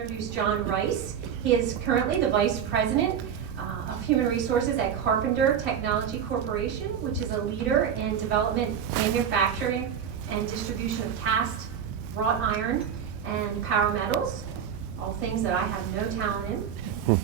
introduce John Rice. He is currently the Vice President of Human Resources at Carpenter Technology Corporation, which is a leader in development, manufacturing, and distribution of cast, wrought iron, and power metals, all things that I have no talent in.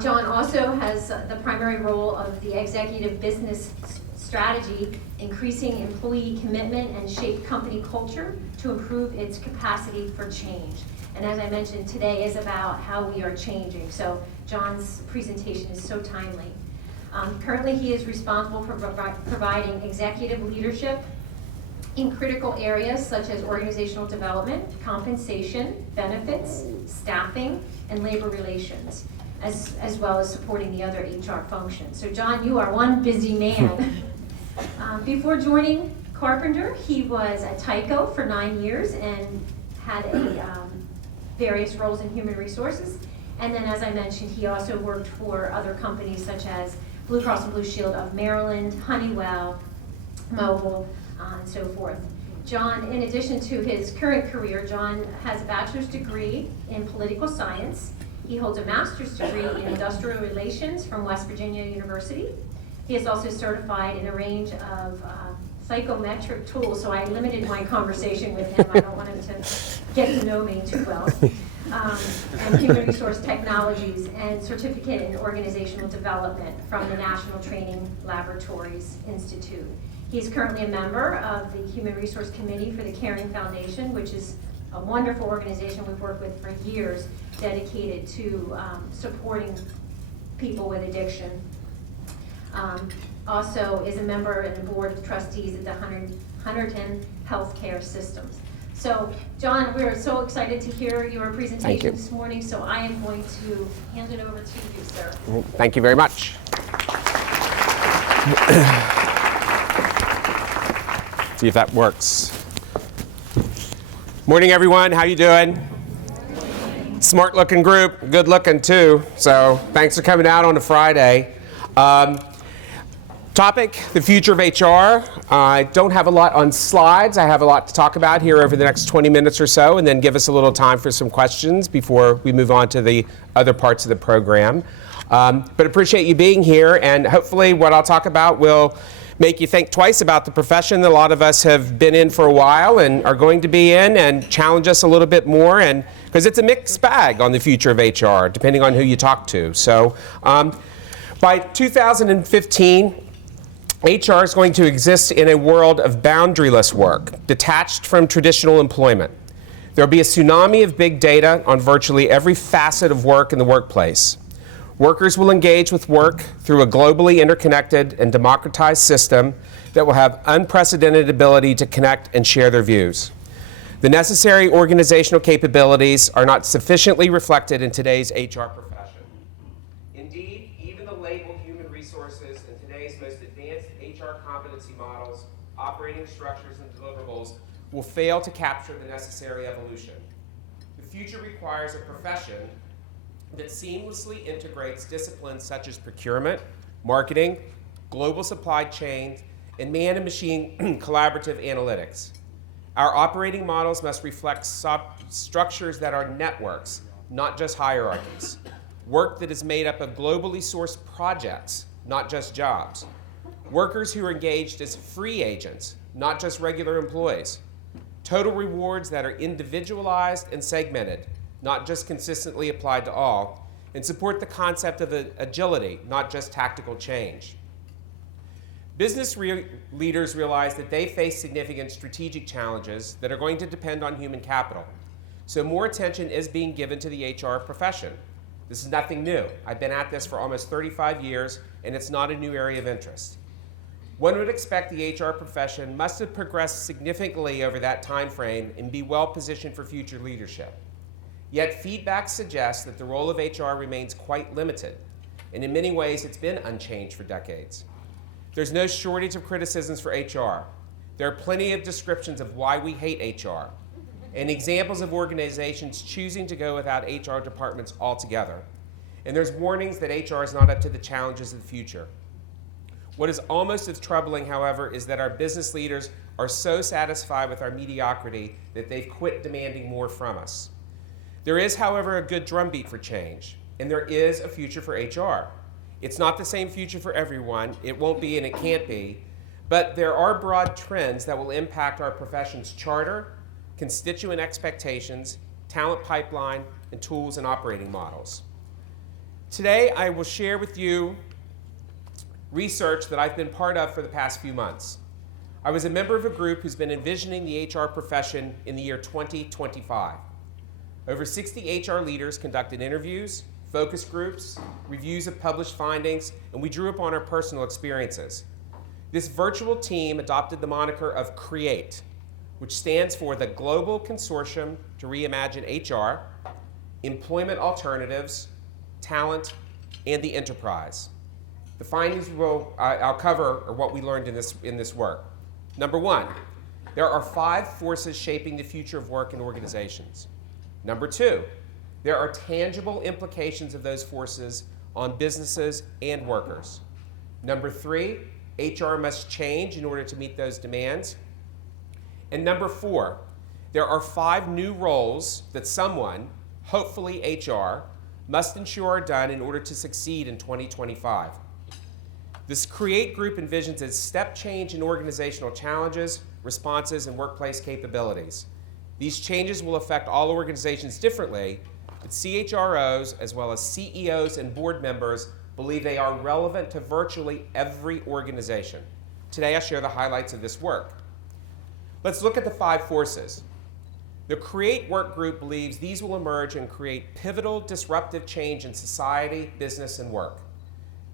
John also has the primary role of the executive business strategy, increasing employee commitment and shape company culture to improve its capacity for change. And as I mentioned, today is about how we are changing. So John's presentation is so timely. Currently, he is responsible for providing executive leadership in critical areas such as organizational development, compensation, benefits, staffing, and labor relations, as well as supporting the other HR functions. So John, you are one busy man. Before joining Carpenter, he was at Tyco for 9 years and had various roles in human resources. And then, as I mentioned, he also worked for other companies such as Blue Cross and Blue Shield of Maryland, Honeywell, Mobil, and so forth. John, in addition to his current career, John has a bachelor's degree in political science. He holds a master's degree in industrial relations from West Virginia University. He is also certified in a range of psychometric tools, so I limited my conversation with him. I don't want him to get to know me too well. And human resource technologies and certificate in organizational development from the National Training Laboratories Institute. He's currently a member of the Human Resource Committee for the Caring Foundation, which is a wonderful organization we've worked with for years, dedicated to supporting people with addiction. Also is a member of the board of trustees at the Hunterdon Healthcare Systems. So, John, we're so excited to hear your presentation this morning, so I am going to hand it over to you, sir. Thank you very much. See if that works. Morning, everyone. How you doing? Smart looking group, good looking too. So thanks for coming out on a Friday. Topic, the future of HR. I don't have a lot on slides. I have a lot to talk about here over the next 20 minutes or so, and then give us a little time for some questions before we move on to the other parts of the program. But appreciate you being here, and hopefully what I'll talk about will make you think twice about the profession that a lot of us have been in for a while and are going to be in, and challenge us a little bit more, and because it's a mixed bag on the future of HR, depending on who you talk to. So by 2015, HR is going to exist in a world of boundaryless work, detached from traditional employment. There will be a tsunami of big data on virtually every facet of work in the workplace. Workers will engage with work through a globally interconnected and democratized system that will have unprecedented ability to connect and share their views. The necessary organizational capabilities are not sufficiently reflected in today's HR profession. Indeed, even the label human resources in today's most advanced HR competency models, operating structures, and deliverables will fail to capture the necessary evolution. The future requires a profession that seamlessly integrates disciplines such as procurement, marketing, global supply chain, and man and machine collaborative analytics. Our operating models must reflect structures that are networks, not just hierarchies. Work that is made up of globally sourced projects, not just jobs. Workers who are engaged as free agents, not just regular employees. Total rewards that are individualized and segmented, not just consistently applied to all, and support the concept of agility, not just tactical change. Business leaders realize that they face significant strategic challenges that are going to depend on human capital. So more attention is being given to the HR profession. This is nothing new. I've been at this for almost 35 years, and it's not a new area of interest. One would expect the HR profession must have progressed significantly over that time frame and be well positioned for future leadership. Yet feedback suggests that the role of HR remains quite limited, and in many ways it's been unchanged for decades. There's no shortage of criticisms for HR. There are plenty of descriptions of why we hate HR, and examples of organizations choosing to go without HR departments altogether. And there's warnings that HR is not up to the challenges of the future. What is almost as troubling, however, is that our business leaders are so satisfied with our mediocrity that they've quit demanding more from us. There is, however, a good drumbeat for change, and there is a future for HR. It's not the same future for everyone. It won't be and it can't be, but there are broad trends that will impact our profession's charter, constituent expectations, talent pipeline, and tools and operating models. Today, I will share with you research that I've been part of for the past few months. I was a member of a group who's been envisioning the HR profession in the year 2025. Over 60 HR leaders conducted interviews, focus groups, reviews of published findings, and we drew upon our personal experiences. This virtual team adopted the moniker of CREATE, which stands for the Global Consortium to Reimagine HR, Employment Alternatives, Talent, and the Enterprise. The findings I'll cover are what we learned in this work. Number one, there are 5 forces shaping the future of work in organizations. Number 2, there are tangible implications of those forces on businesses and workers. Number 3, HR must change in order to meet those demands. And number 4, there are 5 new roles that someone, hopefully HR, must ensure are done in order to succeed in 2025. This CREATE group envisions a step change in organizational challenges, responses, and workplace capabilities. These changes will affect all organizations differently, but CHROs, as well as CEOs and board members, believe they are relevant to virtually every organization. Today, I share the highlights of this work. Let's look at the 5 forces. The CREATE work group believes these will emerge and create pivotal, disruptive change in society, business, and work.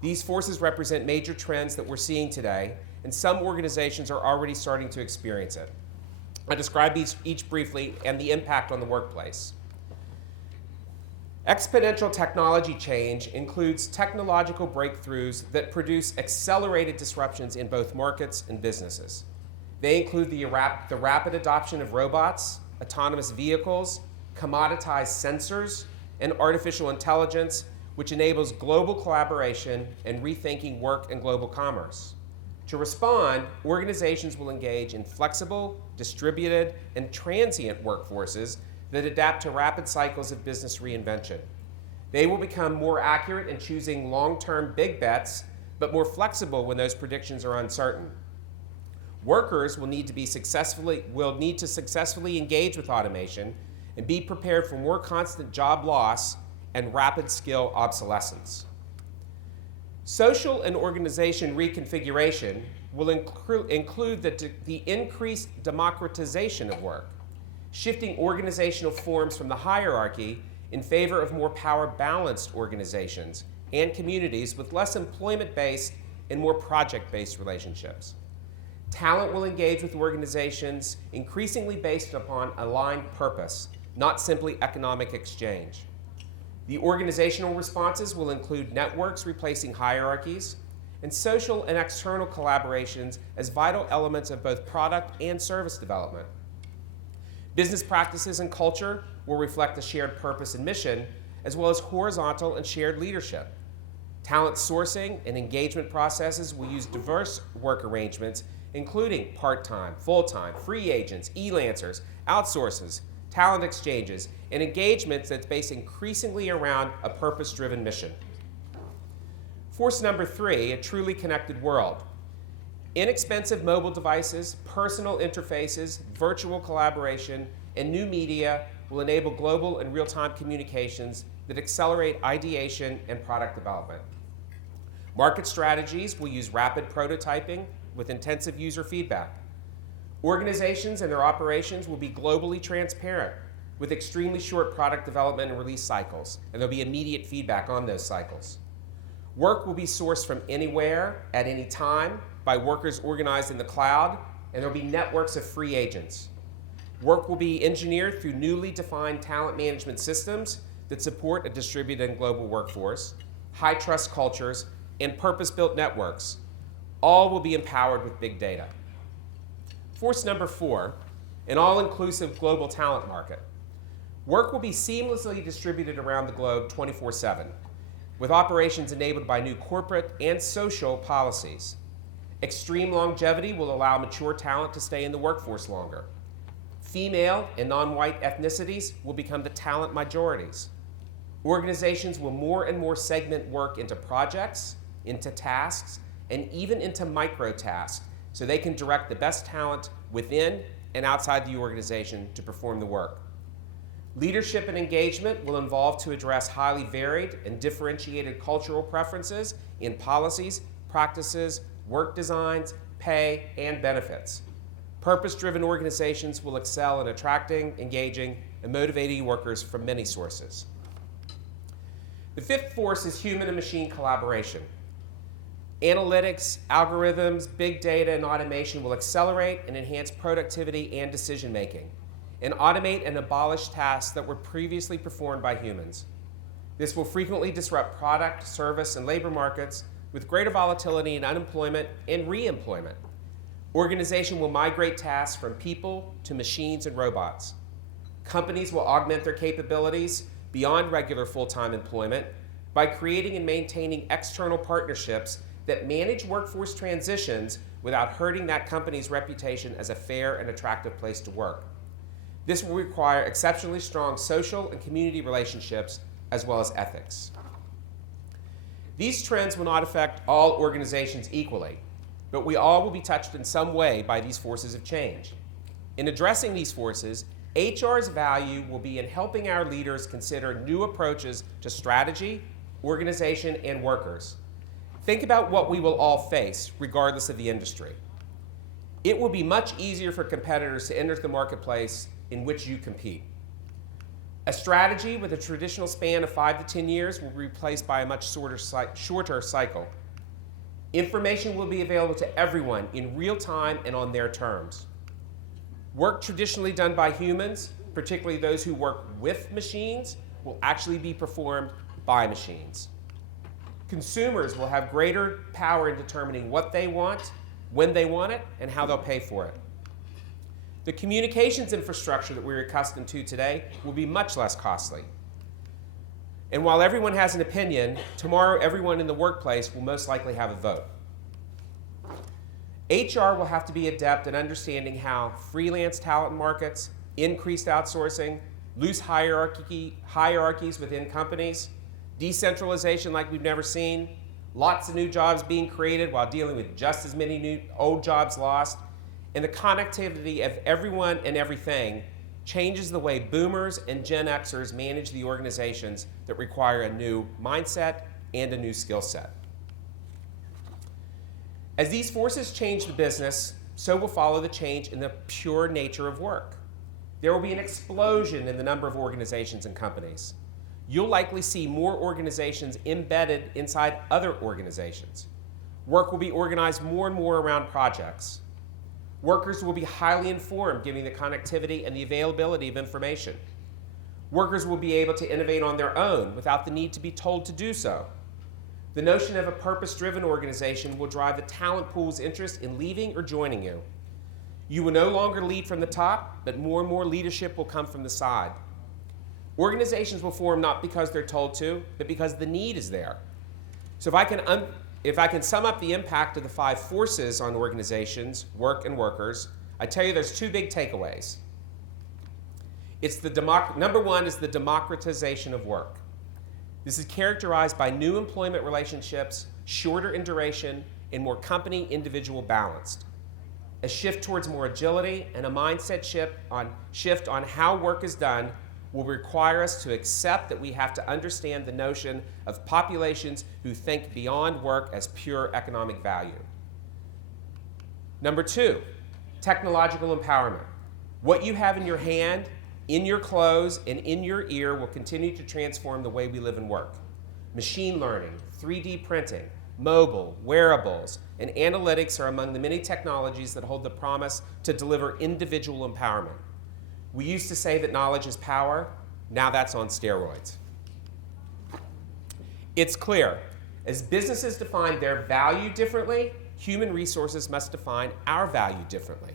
These forces represent major trends that we're seeing today, and some organizations are already starting to experience it. I describe each briefly and the impact on the workplace. Exponential technology change includes technological breakthroughs that produce accelerated disruptions in both markets and businesses. They include the rapid adoption of robots, autonomous vehicles, commoditized sensors, and artificial intelligence, which enables global collaboration and rethinking work and global commerce. To respond, organizations will engage in flexible, distributed, and transient workforces that adapt to rapid cycles of business reinvention. They will become more accurate in choosing long-term big bets, but more flexible when those predictions are uncertain. Workers will need to successfully engage with automation and be prepared for more constant job loss and rapid skill obsolescence. Social and organization reconfiguration will include the increased democratization of work, shifting organizational forms from the hierarchy in favor of more power-balanced organizations and communities with less employment-based and more project-based relationships. Talent will engage with organizations increasingly based upon aligned purpose, not simply economic exchange. The organizational responses will include networks replacing hierarchies and social and external collaborations as vital elements of both product and service development. Business practices and culture will reflect a shared purpose and mission, as well as horizontal and shared leadership. Talent sourcing and engagement processes will use diverse work arrangements, including part-time, full-time, free agents, e-lancers, outsources, talent exchanges, and engagements that's based increasingly around a purpose-driven mission. Force number 3, a truly connected world. Inexpensive mobile devices, personal interfaces, virtual collaboration, and new media will enable global and real-time communications that accelerate ideation and product development. Market strategies will use rapid prototyping with intensive user feedback. Organizations and their operations will be globally transparent with extremely short product development and release cycles, and there'll be immediate feedback on those cycles. Work will be sourced from anywhere, at any time, by workers organized in the cloud, and there'll be networks of free agents. Work will be engineered through newly defined talent management systems that support a distributed and global workforce, high-trust cultures, and purpose-built networks. All will be empowered with big data. Force number 4, an all-inclusive global talent market. Work will be seamlessly distributed around the globe 24/7, with operations enabled by new corporate and social policies. Extreme longevity will allow mature talent to stay in the workforce longer. Female and non-white ethnicities will become the talent majorities. Organizations will more and more segment work into projects, into tasks, and even into micro-tasks so they can direct the best talent within and outside the organization to perform the work. Leadership and engagement will evolve to address highly varied and differentiated cultural preferences in policies, practices, work designs, pay, and benefits. Purpose-driven organizations will excel in attracting, engaging, and motivating workers from many sources. The fifth force is human and machine collaboration. Analytics, algorithms, big data, and automation will accelerate and enhance productivity and decision-making, and automate and abolish tasks that were previously performed by humans. This will frequently disrupt product, service, and labor markets with greater volatility in unemployment and re-employment. Organization will migrate tasks from people to machines and robots. Companies will augment their capabilities beyond regular full-time employment by creating and maintaining external partnerships that manage workforce transitions without hurting that company's reputation as a fair and attractive place to work. This will require exceptionally strong social and community relationships as well as ethics. These trends will not affect all organizations equally, but we all will be touched in some way by these forces of change. In addressing these forces, HR's value will be in helping our leaders consider new approaches to strategy, organization, and workers. Think about what we will all face, regardless of the industry. It will be much easier for competitors to enter the marketplace in which you compete. A strategy with a traditional span of 5 to 10 years will be replaced by a much shorter cycle. Information will be available to everyone in real time and on their terms. Work traditionally done by humans, particularly those who work with machines, will actually be performed by machines. Consumers will have greater power in determining what they want, when they want it, and how they'll pay for it. The communications infrastructure that we're accustomed to today will be much less costly. And while everyone has an opinion, tomorrow everyone in the workplace will most likely have a vote. HR will have to be adept at understanding how freelance talent markets, increased outsourcing, loose hierarchies within companies, decentralization like we've never seen, lots of new jobs being created while dealing with just as many new old jobs lost, and the connectivity of everyone and everything changes the way boomers and Gen Xers manage the organizations that require a new mindset and a new skill set. As these forces change the business, so will follow the change in the pure nature of work. There will be an explosion in the number of organizations and companies. You'll likely see more organizations embedded inside other organizations. Work will be organized more and more around projects. Workers will be highly informed, given the connectivity and the availability of information. Workers will be able to innovate on their own without the need to be told to do so. The notion of a purpose-driven organization will drive the talent pool's interest in leaving or joining you. You will no longer lead from the top, but more and more leadership will come from the side. Organizations will form not because they're told to, but because the need is there. So if I can sum up the impact of the 5 forces on organizations, work, and workers, I tell you there's 2 big takeaways. Number 1 is the democratization of work. This is characterized by new employment relationships, shorter in duration, and more company-individual balanced. A shift towards more agility and a mindset shift on how work is done will require us to accept that we have to understand the notion of populations who think beyond work as pure economic value. Number 2, technological empowerment. What you have in your hand, in your clothes, and in your ear will continue to transform the way we live and work. Machine learning, 3D printing, mobile, wearables, and analytics are among the many technologies that hold the promise to deliver individual empowerment. We used to say that knowledge is power. Now that's on steroids. It's clear, as businesses define their value differently, human resources must define our value differently.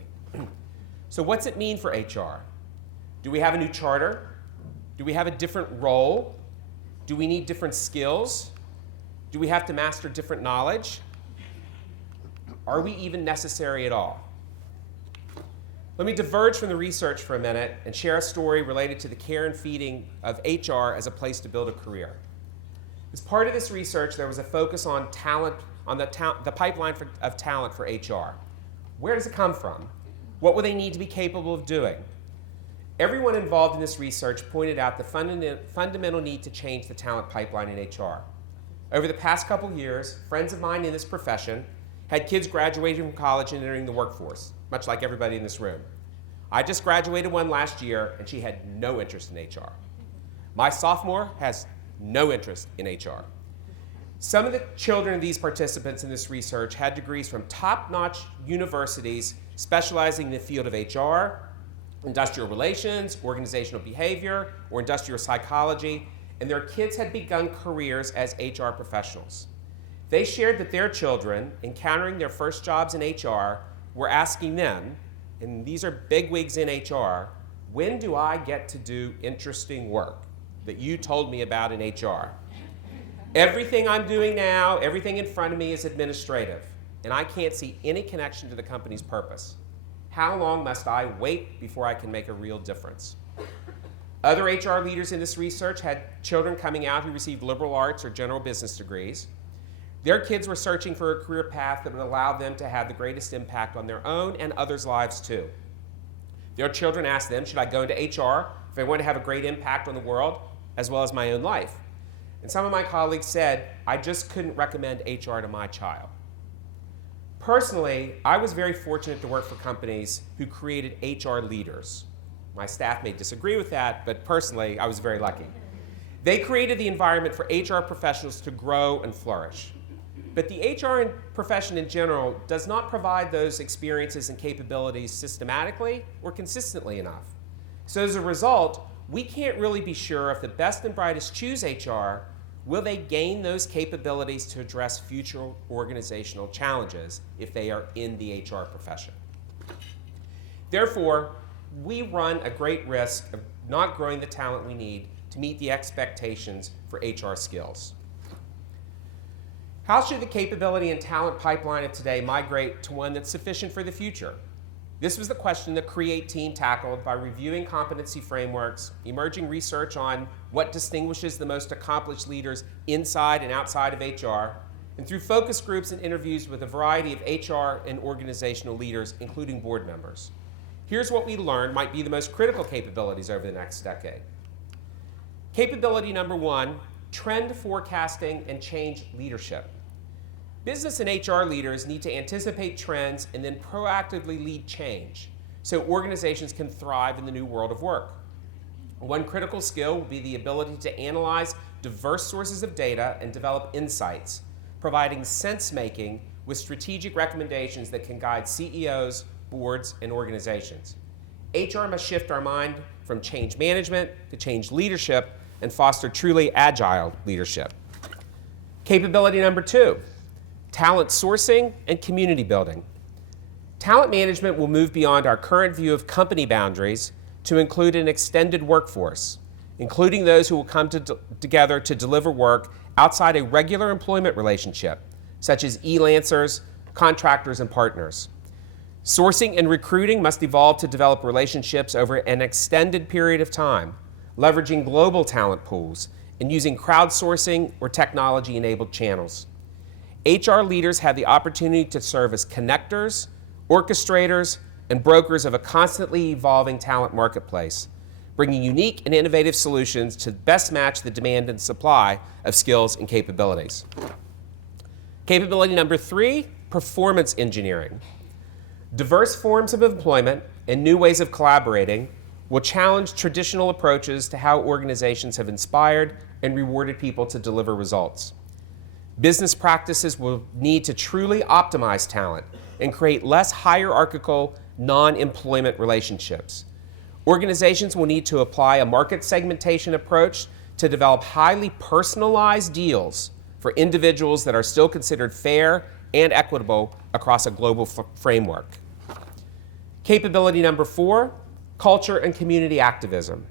So what's it mean for HR? Do we have a new charter? Do we have a different role? Do we need different skills? Do we have to master different knowledge? Are we even necessary at all? Let me diverge from the research for a minute and share a story related to the care and feeding of HR as a place to build a career. As part of this research, there was a focus on talent, on the pipeline of talent for HR. Where does it come from? What will they need to be capable of doing? Everyone involved in this research pointed out the fundamental need to change the talent pipeline in HR. Over the past couple years, friends of mine in this profession had kids graduating from college and entering the workforce, much like everybody in this room. I just graduated one last year, and she had no interest in HR. My sophomore has no interest in HR. Some of the children of these participants in this research had degrees from top-notch universities specializing in the field of HR, industrial relations, organizational behavior, or industrial psychology, and their kids had begun careers as HR professionals. They shared that their children, encountering their first jobs in HR, were asking them, and these are bigwigs in HR, when do I get to do interesting work that you told me about in HR? Everything I'm doing now, everything in front of me is administrative, and I can't see any connection to the company's purpose. How long must I wait before I can make a real difference? Other HR leaders in this research had children coming out who received liberal arts or general business degrees. Their kids were searching for a career path that would allow them to have the greatest impact on their own and others' lives too. Their children asked them, should I go into HR if I want to have a great impact on the world as well as my own life? And some of my colleagues said, I just couldn't recommend HR to my child. Personally, I was very fortunate to work for companies who created HR leaders. My staff may disagree with that, but personally, I was very lucky. They created the environment for HR professionals to grow and flourish. But the HR profession in general does not provide those experiences and capabilities systematically or consistently enough. So as a result, we can't really be sure if the best and brightest choose HR, will they gain those capabilities to address future organizational challenges if they are in the HR profession. Therefore, we run a great risk of not growing the talent we need to meet the expectations for HR skills. How should the capability and talent pipeline of today migrate to one that's sufficient for the future? This was the question the CREATE team tackled by reviewing competency frameworks, emerging research on what distinguishes the most accomplished leaders inside and outside of HR, and through focus groups and interviews with a variety of HR and organizational leaders, including board members. Here's what we learned might be the most critical capabilities over the next decade. Capability number one, trend forecasting and change leadership. Business and HR leaders need to anticipate trends and then proactively lead change so organizations can thrive in the new world of work. One critical skill will be the ability to analyze diverse sources of data and develop insights, providing sense-making with strategic recommendations that can guide CEOs, boards, and organizations. HR must shift our mind from change management to change leadership and foster truly agile leadership. Capability number two, talent sourcing and community building. Talent management will move beyond our current view of company boundaries to include an extended workforce, including those who will come together to deliver work outside a regular employment relationship, such as e-lancers, contractors, and partners. Sourcing and recruiting must evolve to develop relationships over an extended period of time, leveraging global talent pools and using crowdsourcing or technology-enabled channels. HR leaders have the opportunity to serve as connectors, orchestrators, and brokers of a constantly evolving talent marketplace, bringing unique and innovative solutions to best match the demand and supply of skills and capabilities. Capability number three, performance engineering. Diverse forms of employment and new ways of collaborating will challenge traditional approaches to how organizations have inspired and rewarded people to deliver results. Business practices will need to truly optimize talent and create less hierarchical, non-employment relationships. Organizations will need to apply a market segmentation approach to develop highly personalized deals for individuals that are still considered fair and equitable across a global framework. Capability number four, culture and community activism.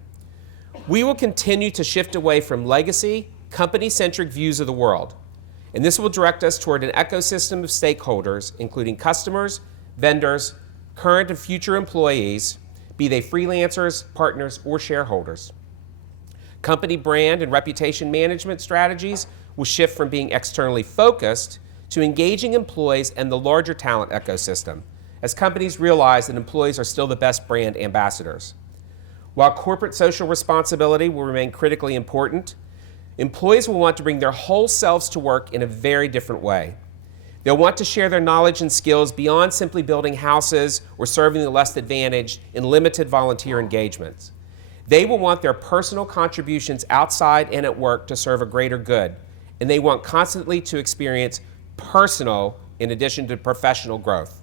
We will continue to shift away from legacy, company-centric views of the world, and this will direct us toward an ecosystem of stakeholders, including customers, vendors, current and future employees, be they freelancers, partners, or shareholders. Company brand and reputation management strategies will shift from being externally focused to engaging employees and the larger talent ecosystem, as companies realize that employees are still the best brand ambassadors. While corporate social responsibility will remain critically important, employees will want to bring their whole selves to work in a very different way. They'll want to share their knowledge and skills beyond simply building houses or serving the less advantaged in limited volunteer engagements. They will want their personal contributions outside and at work to serve a greater good, and they want constantly to experience personal in addition to professional growth.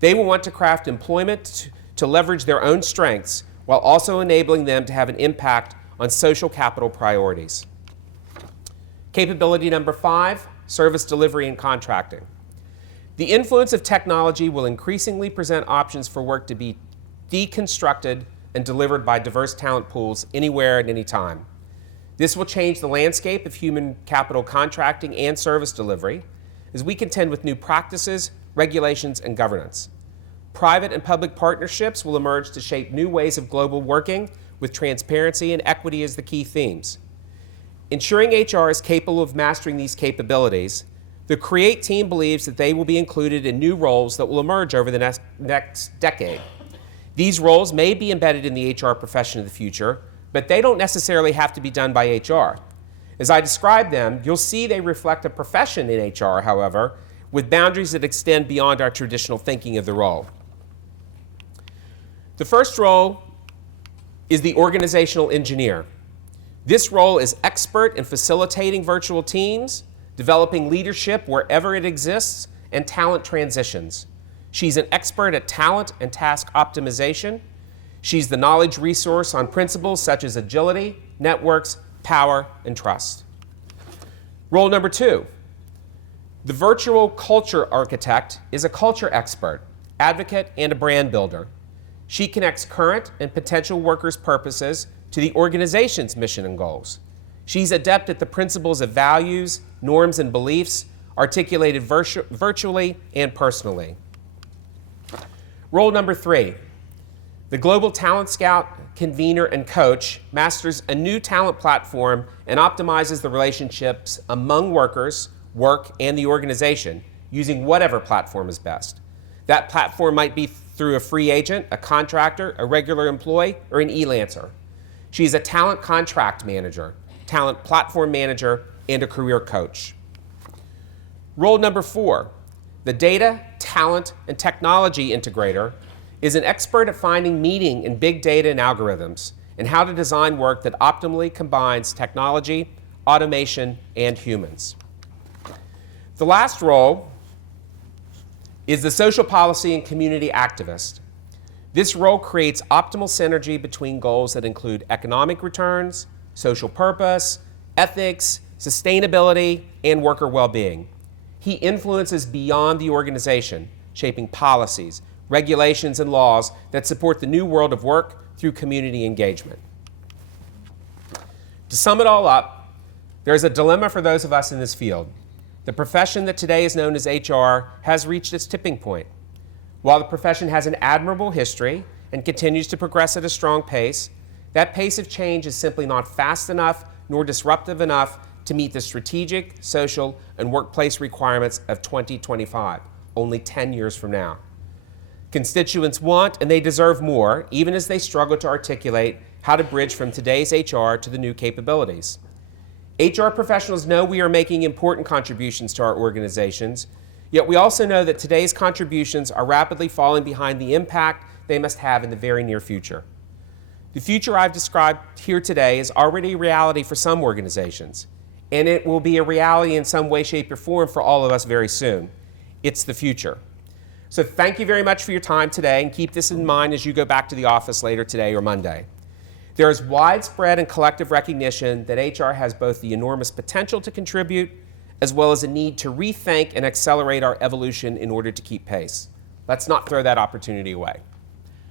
They will want to craft employment to leverage their own strengths while also enabling them to have an impact on social capital priorities. Capability number 5, service delivery and contracting. The influence of technology will increasingly present options for work to be deconstructed and delivered by diverse talent pools anywhere at any time. This will change the landscape of human capital contracting and service delivery as we contend with new practices, regulations, and governance. Private and public partnerships will emerge to shape new ways of global working with transparency and equity as the key themes. Ensuring HR is capable of mastering these capabilities, the CREATE team believes that they will be included in new roles that will emerge over the next decade. These roles may be embedded in the HR profession of the future, but they don't necessarily have to be done by HR. As I describe them, you'll see they reflect a profession in HR, however, with boundaries that extend beyond our traditional thinking of the role. The first role is the organizational engineer. This role is expert in facilitating virtual teams, developing leadership wherever it exists, and talent transitions. She's an expert at talent and task optimization. She's the knowledge resource on principles such as agility, networks, power, and trust. Role number 2. The virtual culture architect is a culture expert, advocate, and a brand builder. She connects current and potential workers' purposes to the organization's mission and goals. She's adept at the principles of values, norms, and beliefs articulated virtually and personally. Role number 3. The global talent scout, convener, and coach masters a new talent platform and optimizes the relationships among workers, work, and the organization using whatever platform is best. That platform might be through a free agent, a contractor, a regular employee, or an e-lancer. She's a talent contract manager, talent platform manager, and a career coach. Role number 4, the data, talent, and technology integrator is an expert at finding meaning in big data and algorithms and how to design work that optimally combines technology, automation, and humans. The last role is the social policy and community activist. This role creates optimal synergy between goals that include economic returns, social purpose, ethics, sustainability, and worker well-being. He influences beyond the organization, shaping policies, regulations, and laws that support the new world of work through community engagement. To sum it all up, there is a dilemma for those of us in this field. The profession that today is known as HR has reached its tipping point. While the profession has an admirable history and continues to progress at a strong pace, that pace of change is simply not fast enough nor disruptive enough to meet the strategic, social, and workplace requirements of 2025, only 10 years from now. Constituents want and they deserve more, even as they struggle to articulate how to bridge from today's HR to the new capabilities. HR professionals know we are making important contributions to our organizations, yet we also know that today's contributions are rapidly falling behind the impact they must have in the very near future. The future I've described here today is already a reality for some organizations, and it will be a reality in some way, shape, or form for all of us very soon. It's the future. So thank you very much for your time today, and keep this in mind as you go back to the office later today or Monday. There is widespread and collective recognition that HR has both the enormous potential to contribute as well as a need to rethink and accelerate our evolution in order to keep pace. Let's not throw that opportunity away.